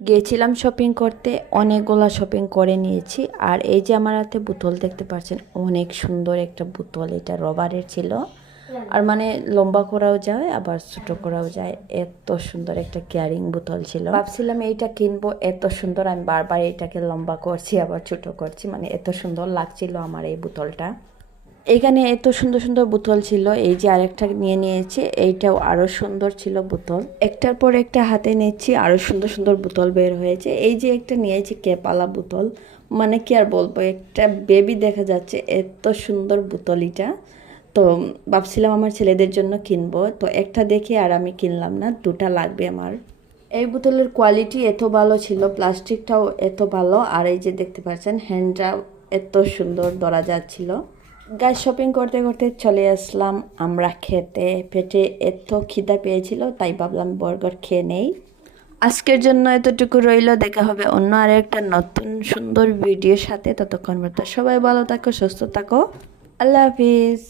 গিয়েছিলাম শপিং করতে, অনেকগুলা শপিং করে নিয়েছি। আর এই যে আমার হাতে বোতল দেখতে পাচ্ছেন, অনেক সুন্দর একটা বোতল। এটা রবারের ছিল, আর মানে লম্বা করাও যায় আবার ছোট করাও যায়। এত সুন্দর একটা ক্যারিং বোতল ছিল। ভাবছিলাম এইটা কিনবো, এত সুন্দর। আমি বারবার এটাকে লম্বা করছি আবার ছোট করছি, মানে এত সুন্দর লাগছিল আমার এই বোতলটা। এখানে এত সুন্দর সুন্দর বোতল ছিল। এই যে আরেকটা নিয়ে নিয়েছি, এইটাও আরো সুন্দর ছিল বোতল। একটার পর একটা হাতে নিচ্ছি, আরো সুন্দর সুন্দর বোতল বের হয়েছে। এই যে একটা নিয়েছি কেপালা বোতল, মানে কি আর বলবো, একটা বেবি দেখা যাচ্ছে, এত সুন্দর বোতল এটা। তো ভাবছিলাম আমার ছেলেদের জন্য কিনবো, তো একটা দেখে আর আমি কিনলাম না, দুটা লাগবে আমার। এই বোতলের কোয়ালিটি এত ভালো ছিল, প্লাস্টিকটাও এত ভালো। আর এই যে দেখতে পাচ্ছেন হ্যান্ডটাও এত সুন্দর ধরা যাচ্ছিল। গাছ শপিং করতে করতে চলে আসলাম আমরা খেতে। পেটে এত খিদা পেয়েছিল, তাই ভাবলাম বার্গার খেয়ে নেই। আজকের জন্য এতটুকু রইল, দেখা হবে অন্য আর একটা নতুন সুন্দর ভিডিওর সাথে। ততক্ষণ পর্যন্ত সবাই ভালো থাকো, সুস্থ থাকো। আল্লাহ হাফিজ।